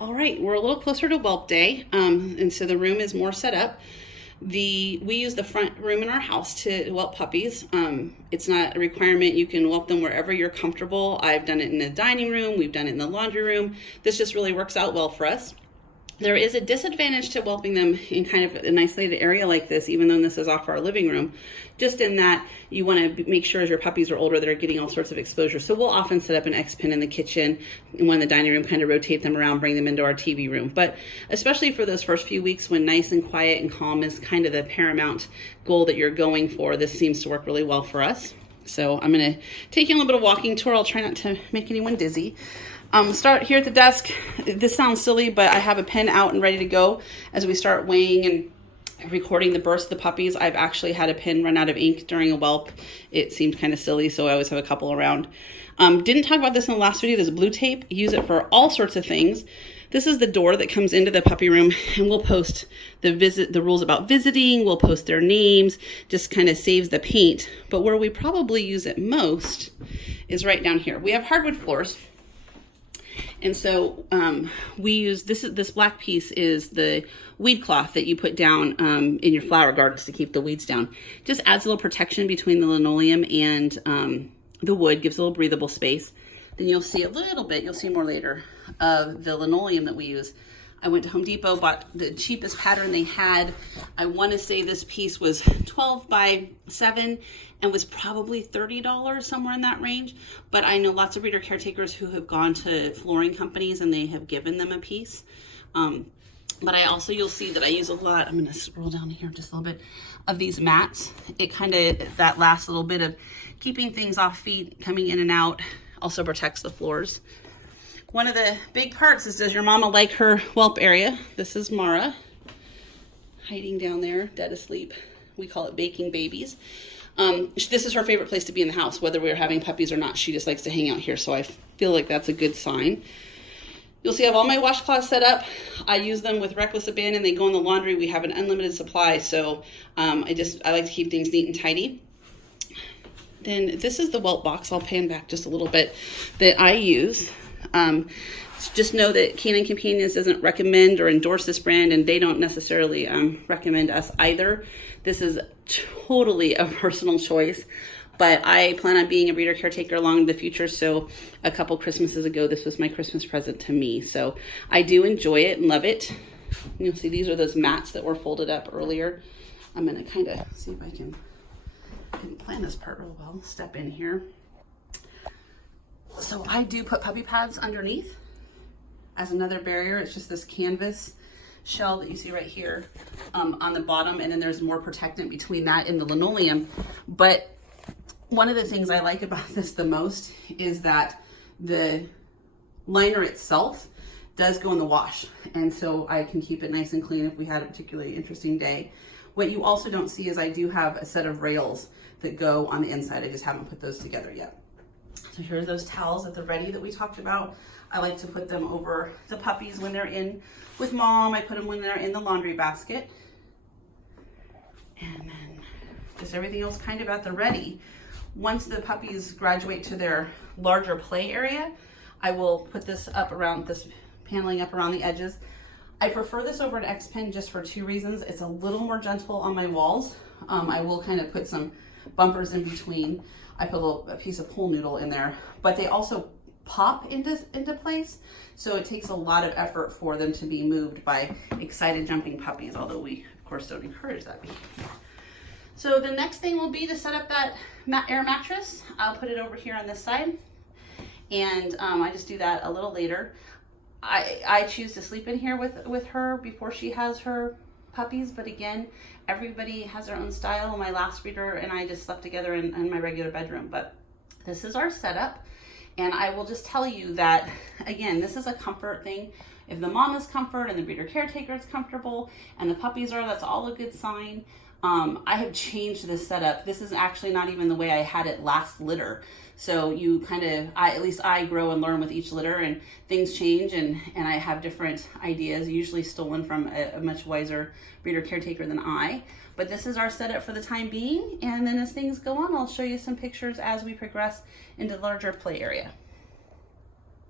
All right, we're a little closer to whelp day, and so the room is more set up. We use the front room in our house to whelp puppies. It's not a requirement. You can whelp them wherever you're comfortable. I've done it in the dining room. We've done it in the laundry room. This just really works out well for us. There is a disadvantage to whelping them in kind of an isolated area like this, even though this is off our living room, just in that you want to make sure as your puppies are older, they're getting all sorts of exposure. So we'll often set up an X pen in the kitchen and one in the dining room, kind of rotate them around, bring them into our TV room. But especially for those first few weeks when nice and quiet and calm is kind of the paramount goal that you're going for, this seems to work really well for us. So I'm going to take you on a little bit of walking tour. I'll try not to make anyone dizzy. Start here at the desk. This sounds silly, but I have a pen out and ready to go as we start weighing and recording the births of the puppies. I've actually had a pen run out of ink during a whelp. It seemed kind of silly, so I always have a couple around. Didn't talk about this in the last video. There's blue tape. Use it for all sorts of things. This is the door that comes into the puppy room, and we'll post the rules about visiting. We'll post their names. Just kind of saves the paint. But where we probably use it most is right down here. We have hardwood floors. And so we use this black piece is the weed cloth that you put down in your flower gardens to keep the weeds down. Just adds a little protection between the linoleum and the wood, gives a little breathable space. Then you'll see a little bit, you'll see more later, of the linoleum that we use. I went to Home Depot, bought the cheapest pattern they had. I want to say this piece was 12 by 7 and was probably $30, somewhere in that range. But I know lots of breeder caretakers who have gone to flooring companies and they have given them a piece. But I also, you'll see that I use a lot, I'm going to scroll down here just a little bit, of these mats. It kind of, that last little bit of keeping things off feet, coming in and out, also protects the floors. One of the big parts is, does your mama like her whelp area? This is Mara, hiding down there, dead asleep. We call it baking babies. This is her favorite place to be in the house, whether we're having puppies or not. She just likes to hang out here, so I feel like that's a good sign. You'll see I have all my washcloths set up. I use them with reckless abandon. They go in the laundry. We have an unlimited supply, so I like to keep things neat and tidy. Then this is the whelp box. I'll pan back just a little bit that I use. Just know that Canine Companions doesn't recommend or endorse this brand, and they don't necessarily recommend us either. This is totally a personal choice, but I plan on being a breeder caretaker along in the future, so a couple Christmases ago, this was my Christmas present to me. So I do enjoy it and love it. You'll see these are those mats that were folded up earlier. I'm going to kind of see if I can plan this part real well. Step in here. So I do put puppy pads underneath as another barrier. It's just this canvas shell that you see right here on the bottom, and then there's more protectant between that and the linoleum. But one of the things I like about this the most is that the liner itself does go in the wash, and so I can keep it nice and clean if we had a particularly interesting day. What you also don't see is I do have a set of rails that go on the inside. I just haven't put those together yet. So here's those towels at the ready that we talked about. I like to put them over the puppies when they're in with mom. I put them when they're in the laundry basket. And then just everything else kind of at the ready. Once the puppies graduate to their larger play area, I will put this up around, this paneling up around the edges. I prefer this over an X pen just for two reasons. It's a little more gentle on my walls. I will kind of put some bumpers in between. I put a piece of pool noodle in there, but they also pop into place, so it takes a lot of effort for them to be moved by excited jumping puppies, although we of course don't encourage that behavior. So the next thing will be to set up that air mattress. I'll put it over here on this side, and I just do that a little later. I choose to sleep in here with her before she has her puppies, but again, everybody has their own style. My last breeder and I just slept together in my regular bedroom, but this is our setup. And I will just tell you that, again, this is a comfort thing. If the mom is comfort and the breeder caretaker is comfortable and the puppies are, that's all a good sign. I have changed this setup. This is actually not even the way I had it last litter. So you kind of, at least I grow and learn with each litter, and things change, and I have different ideas, usually stolen from a much wiser breeder caretaker than I. But this is our setup for the time being, and then as things go on, I'll show you some pictures as we progress into the larger play area.